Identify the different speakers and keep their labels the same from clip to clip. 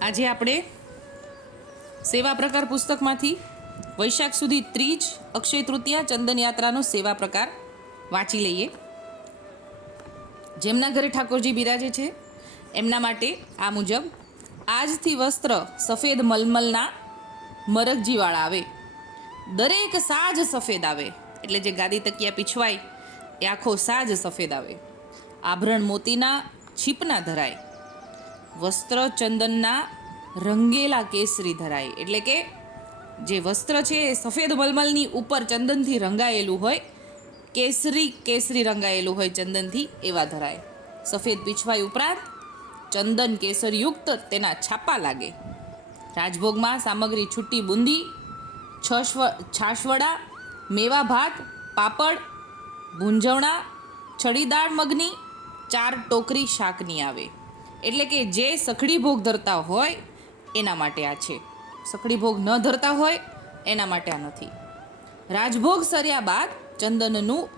Speaker 1: આજે આપણે સેવા પ્રકાર પુસ્તકમાંથી વૈશાખ સુધી ત્રીજ અક્ષય તૃતીયા ચંદન યાત્રાનો સેવા પ્રકાર વાંચી લઈએ. જેમના ઘરે ઠાકોરજી બિરાજે છે, એમના માટે આ મુજબ આજથી વસ્ત્ર સફેદ મલમલના મરગજીવાળા આવે. દરેક સાજ સફેદ આવે, એટલે જે ગાદી તકિયા પીછવાય એ આખો સાજ સફેદ આવે. આભરણ મોતીના છીપના ધરાય. વસ્ત્ર ચંદનના રંગેલા કેસરી ધરાય. એટલે કે જે વસ્ત્ર છે એ સફેદ મલમલની ઉપર ચંદનથી રંગાયેલું હોય, કેસરી કેસરી રંગાયેલું હોય ચંદનથી એવા ધરાય. સફેદ પીછવાઈ ઉપરાંત ચંદન કેસરયુક્ત તેના છાપા લાગે. રાજભોગમાં સામગ્રી છૂટી બુંદી, છશ્વ, છાશવડા, મેવા ભાત, પાપડ ભૂંજવણા છડીદાળ મગની, ચાર ટોકરી શાકની આવે. એટલે કે જે સખડી ભોગ ધરતા હોય, એના માટે આ છે. સખડી ભોગ ન ધરતા હોય, એના માટે આ નથી. રાજભોગ સર્યા બાદ ચંદનનું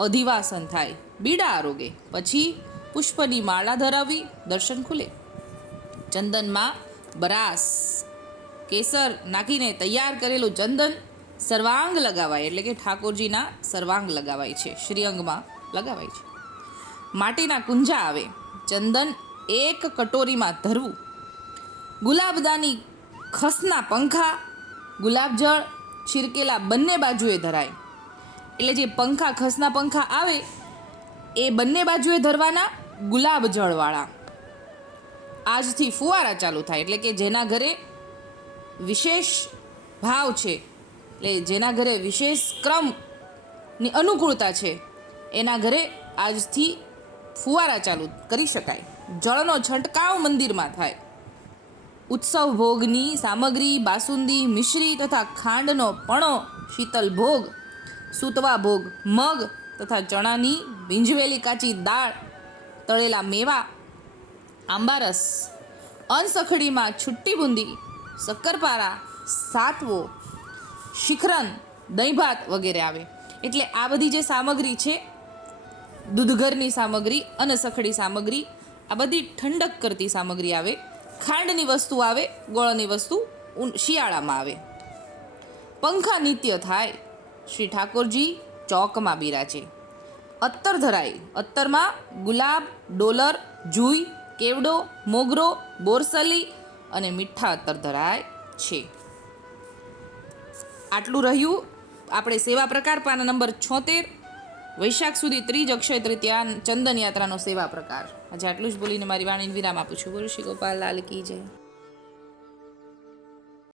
Speaker 1: અધિવાસન થાય. બીડા આરોગે. પછી પુષ્પની માળા ધરાવી દર્શન ખુલે. ચંદનમાં બરાસ, કેસર નાખીને તૈયાર કરેલું ચંદન સર્વાંગ લગાવાય. એટલે કે ઠાકોરજીના સર્વાંગ લગાવાય છે. શ્રીઅંગમાં લગાવાય છે. માટીના કુંજા આવે. ચંદન એક કટોરીમાં ધરવું. ગુલાબદાની ખસના પંખા, ગુલાબજળ છીરકેલા બંને બાજુએ ધરાય. એટલે જે પંખા, ખસના પંખા આવે, એ બંને બાજુએ ધરવાના ગુલાબ જળવાળા આજથી ફુવારા ચાલુ થાય, એટલે કે જેના ઘરે વિશેષ ભાવ છે, એટલે જેના ઘરે વિશેષ ક્રમની અનુકૂળતા છે, એના ઘરે આજથી ફુવારા ચાલુ કરી શકાય. જળનો છંટકાવ મંદિરમાં થાય. ઉત્સવ ભોગની સામગ્રી, બાસુંદી, મિશ્રી તથા ખાંડનો પણો, શીતલ ભોગ, સૂતવા ભોગ, મગ તથા ચણાની ભીંજવેલી કાચી દાળ, તળેલા મેવા આંબારસ અનસખડીમાં છુટ્ટી બુંદી, શક્કરપારા, સાતવો, શિખરન દહીં ભાત વગેરે આવે. એટલે આ બધી જે સામગ્રી છે, દૂધઘરની સામગ્રી અને સખડી સામગ્રી આ બધી ઠંડક કરતી સામગ્રી આવે, ખાંડની વસ્તુ આવે, ગોળની વસ્તુ શિયાળામાં આવે. પંખા નિત્ય થાય, શ્રી ઠાકોરજી ચોકમાં બિરાજે અત્તર ધરાય. અત્તરમાં ગુલાબ, ડોલર, જુઈ, કેવડો, મોગરો, બોરસલી અને મીઠા અત્તર ધરાય છે. આટલું રહ્યું. આપણે સેવા પ્રકાર પાના નંબર છોતેર વૈશાખ સુધી ત્રીજ અક્ષય તૃતીયા ચંદન યાત્રાનો સેવા પ્રકાર. આજે આટલું જ બોલીને મારી વાણીને વિરામ આપું છું. ગુરુ શ્રી ગોપાલ લાલ કી જય.